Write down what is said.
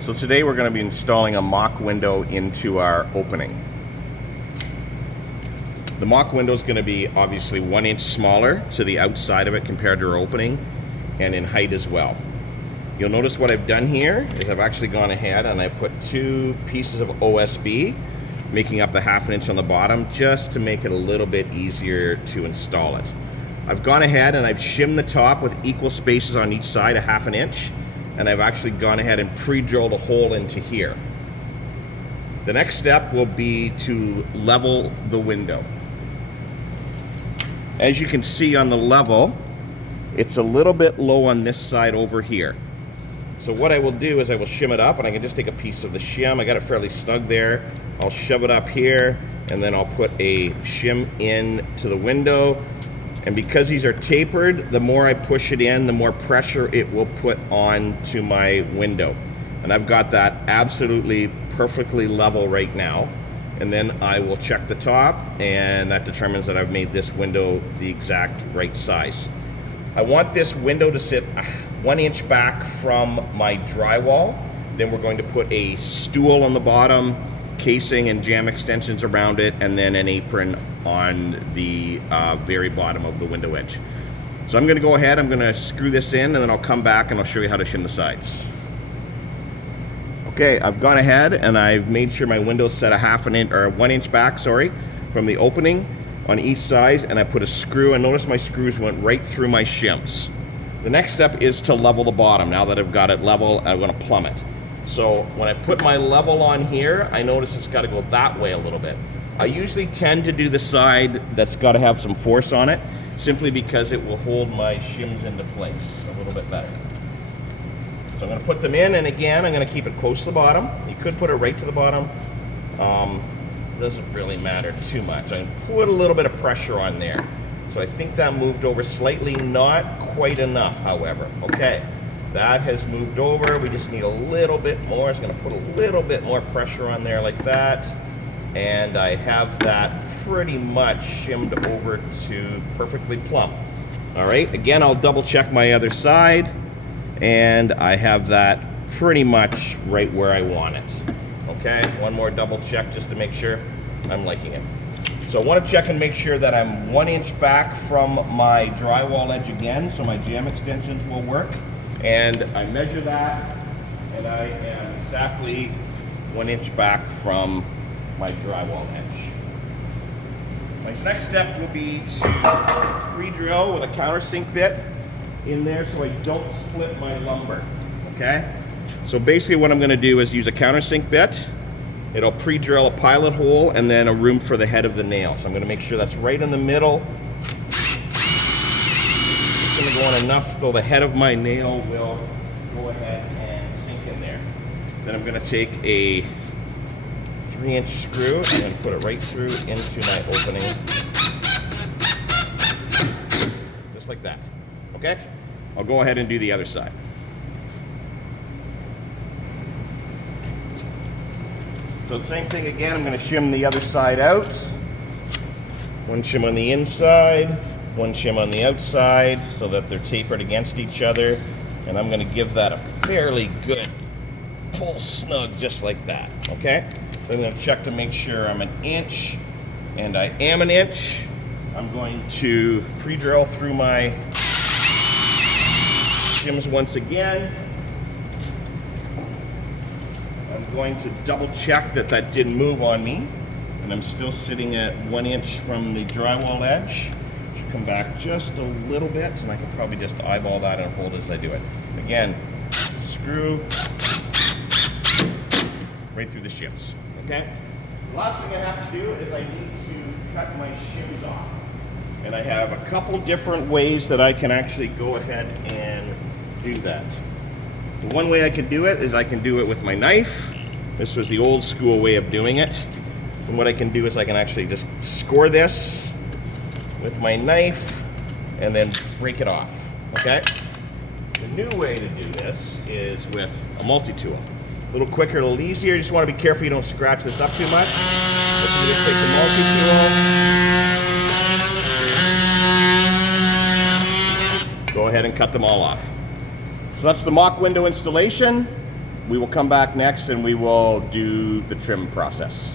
So today we're going to be installing a mock window into our opening. The mock window is going to be obviously 1 inch smaller to the outside of it compared to our opening, and in height as well. You'll notice what I've done here is I've actually gone ahead and I put 2 pieces of OSB, making up the 1/2 inch on the bottom, just to make it a little bit easier to install it. I've gone ahead and I've shimmed the top with equal spaces on each side, a 1/2 inch, and I've actually gone ahead and pre-drilled a hole into here. The next step will be to level the window. As you can see on the level, it's a little bit low on this side over here. So what I will do is I will shim it up, and I can just take a piece of the shim. I got it fairly snug there. I'll shove it up here, and then I'll put a shim in to the window. And because these are tapered, the more I push it in, the more pressure it will put on to my window. And I've got that absolutely perfectly level right now. And then I will check the top, and that determines that I've made this window the exact right size. I want this window to sit 1 inch back from my drywall. Then we're going to put a stool on the bottom, casing and jam extensions around it, and then an apron on the very bottom of the window edge. So I'm going to go ahead, I'm going to screw this in, and then I'll come back and I'll show you how to shim the sides. Okay, I've gone ahead and I've made sure my window's set a 1/2 inch or 1 inch back, from the opening on each side, and I put a screw, and notice my screws went right through my shims. The next step is to level the bottom. Now that I've got it level, I'm going to plumb it. So when I put my level on here, I notice it's got to go that way a little bit. I usually tend to do the side that's got to have some force on it, simply because it will hold my shims into place a little bit better. So I'm going to put them in, and again, I'm going to keep it close to the bottom. You could put it right to the bottom. Doesn't really matter too much. I put a little bit of pressure on there. So I think that moved over slightly, not quite enough, however. Okay. That has moved over. We just need a little bit more. It's going to put a little bit more pressure on there like that. And I have that pretty much shimmed over to perfectly plumb. All right, again, I'll double check my other side. And I have that pretty much right where I want it. Okay, one more double check just to make sure I'm liking it. So I want to check and make sure that I'm 1 inch back from my drywall edge again, so my jam extensions will work. And I measure that, and I am exactly 1 inch back from my drywall edge. My next step will be to pre-drill with a countersink bit in there so I don't split my lumber, okay? So basically what I'm going to do is use a countersink bit. It'll pre-drill a pilot hole and then a room for the head of the nail. So I'm going to make sure that's right in the middle. It's going to go in enough so the head of my nail will go ahead and sink in there. Then I'm going to take a 3-inch screw and put it right through into my opening. Just like that. Okay? I'll go ahead and do the other side. So the same thing again, I'm going to shim the other side out. One shim on the inside, one shim on the outside, so that they're tapered against each other. And I'm going to give that a fairly good pull snug, just like that. Okay? Then I'm going to check to make sure I'm 1 inch, and I am 1 inch. I'm going to pre-drill through my shims once again. I'm going to double check that that didn't move on me, and I'm still sitting at 1 inch from the drywall edge. Should come back just a little bit, and I can probably just eyeball that and hold as I do it. Again, screw right through the shims. Okay. The last thing I have to do is I need to cut my shims off, and I have a couple different ways that I can actually go ahead and do that. The one way I can do it is I can do it with my knife. This was the old school way of doing it. And what I can do is I can actually just score this with my knife and then break it off, okay? The new way to do this is with a multi-tool. A little quicker, a little easier. You just want to be careful you don't scratch this up too much. But you just take the multi-tool, go ahead and cut them all off. So that's the mock window installation. we will come back next and we will do the trim process.